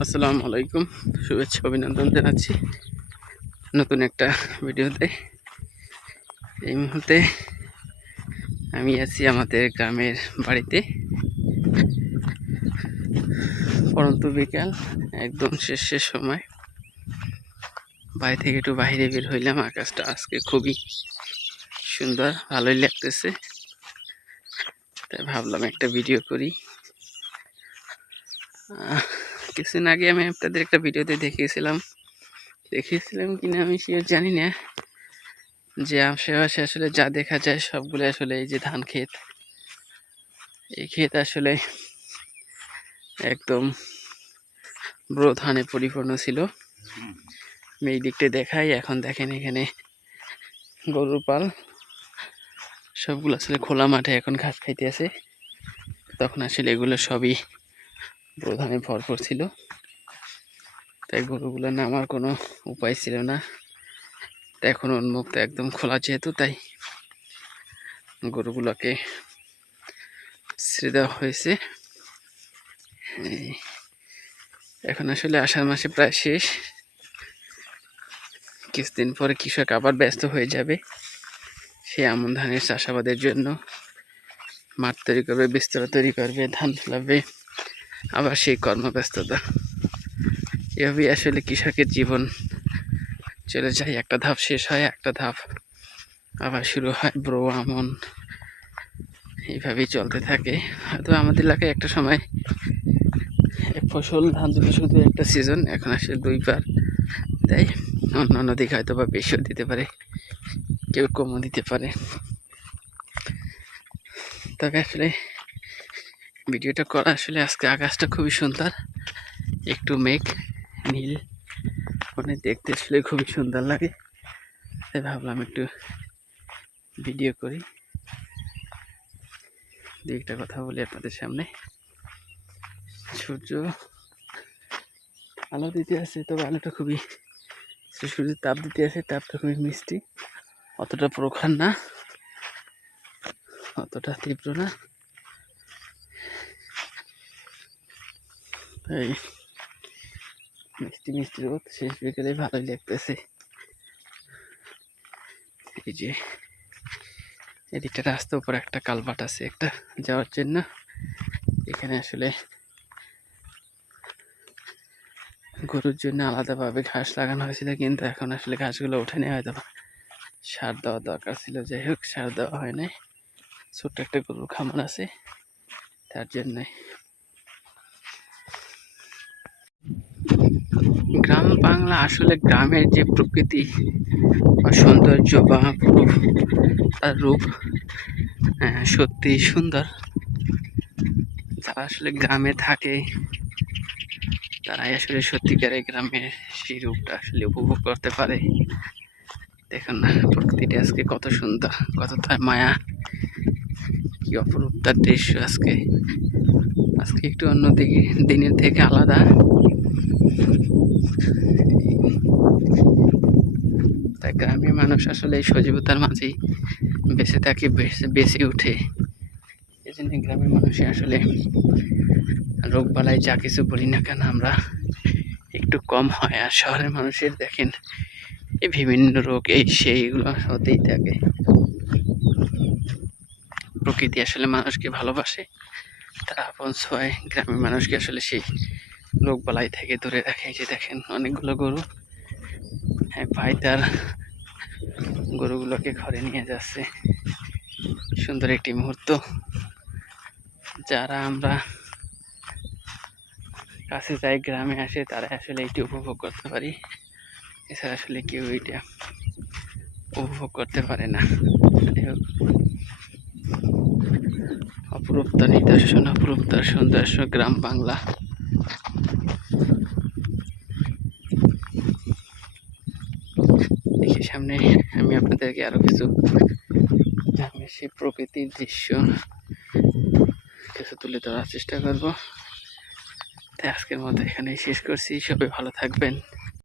আসসালামু আলাইকুম, শুভেচ্ছা অভিনন্দন জানাচ্ছি নতুন একটা ভিডিওতে। এই মুহূর্তে আমি আছি আমাদের গ্রামের বাড়িতে। পরন্তু বিকাল একদম শেষ সময়, বাড়ি থেকে একটু বাইরে বের হইলাম। আকাশটা আজকে খুবই সুন্দর, ভালোই লাগতেছে, তাই ভাবলাম একটা ভিডিও করি। কিছুদিন আগে আমি আপনাদের একটা ভিডিওতে দেখিয়েছিলাম কিনা আমি শিওর জানি না, যে আশেপাশে আসলে যা দেখা যায় সবগুলো আসলে এই যে ধান ক্ষেত, এই ক্ষেত আসলে একদম ব্রো ধানে পরিপূর্ণ ছিল। আমি এই দিকটা দেখাই। এখন দেখেন এখানে গরুর পাল সবগুলো আসলে খোলা মাঠে এখন ঘাস খাইতে আছে। তখন আসলে এগুলো সবই ব্রো ধানে ভরপুর ছিল, তাই গরুগুলো নামার কোনো উপায় ছিল না। এখন উন্মুক্ত একদম খোলা যেহেতু, তাই গরুগুলোকে ছেড়ে দেওয়া হয়েছে। এখন আসলে আষাঢ় মাসে প্রায় শেষ, কিছুদিন পরে কৃষক আবার ব্যস্ত হয়ে যাবে সেই আমন ধানের চাষাবাদের জন্য। মাঠ তৈরি করবে, বিস্তর তৈরি করবে, ধান ফেলাবে, আবার সেই কর্মব্যস্ততা। এভাবেই আসলে কৃষকের জীবন চলে যায়। একটা ধাপ শেষ হয়, একটা ধাপ আবার শুরু হয়, ব্রো আমন, এইভাবেই চলতে থাকে। হয়তো আমাদের এলাকায় একটা সময় এক ফসল ধান দিতে শুধু একটা সিজন, এখন আসলে দুইবার দেয়। অন্যান্য দিকে হয়তো বা বেশিও দিতে পারে, কেউ কমও দিতে পারে। তবে আসলে ভিডিওটা করা আসলে আজকে আকাশটা খুবই সুন্দর, একটু মেঘ নীল, মানে দেখতে আসলে খুবই সুন্দর লাগে। তাই ভাবলাম একটু ভিডিও করি, দুই একটা কথা বলি আপনাদের সামনে। সূর্য আলো দিতে আছে, তবে আলোটা খুবই, সূর্যের তাপ দিতে আছে, তাপটা খুবই মিষ্টি, অতটা প্রখর না, অতটা তীব্র না। তাই মিষ্টি রোদ শেষ বিকেলে ভালোই লাগতেছে। এই যে এদিকটা রাস্তার উপর একটা কালভার্ট আছে একটা যাওয়ার জন্য। এখানে আসলে গরুর জন্য আলাদাভাবে ঘাস লাগানো হয়েছিল, কিন্তু এখন আসলে ঘাসগুলো উঠে নেওয়া হয়তো সার দেওয়া দরকার ছিল, যাই হোক সার দেওয়া হয় নাই। ছোট্ট একটা গরুর খামার আছে, তার জন্যে। গ্রাম বাংলা আসলে গ্রামের যে প্রকৃতি বা সৌন্দর্য বা তার রূপ সত্যি সুন্দর। যারা আসলে গ্রামে থাকে তারাই আসলে সত্যিকারের গ্রামের সেই রূপটা আসলে উপভোগ করতে পারে। দেখুন না, প্রকৃতিটা আজকে কত সুন্দর, কত তার মায়া, কি অপরূপ তার দৃশ্য। আজকে একটু অন্য দিকে দিনের থেকে আলাদা। তাই গ্রামের মানুষ আসলে এই সজীবতার মাঝেই বেঁচে থাকে, বেঁচে উঠে। এই জন্য গ্রামের মানুষই আসলে রোগ বালাই যা কিছু বলি না কেন আমরা, একটু কম হয়। আর শহরের মানুষের দেখেন এই বিভিন্ন রোগ, এই সেইগুলো হতেই থাকে। প্রকৃতি আসলে মানুষকে ভালোবাসে, তারা আপন ছোঁয় গ্রামের মানুষকে আসলে সেই রোগ বালাই থেকে দূরে রাখে। যে দেখেন অনেকগুলো গরু, এক ভাই তার গরুগুলোকে ঘরে নিয়ে যাচ্ছে। সুন্দর একটি মুহূর্ত, যারা আমরা কাছে যাই, গ্রামে আসে, তারা আসলে এটি উপভোগ করতে পারি। এছাড়া আসলে কেউ এটা উপভোগ করতে পারে না। অপরূপ নিদর্শন, অপরূপ সৌন্দর্য গ্রাম বাংলা। দেখি সামনে আমি আপনাদেরকে আরো কিছু সেই প্রকৃতির দৃশ্য কিছু তুলে ধরার চেষ্টা করবো। তাই আজকের মতো এখানেই শেষ করছি। সবাই ভালো থাকবেন।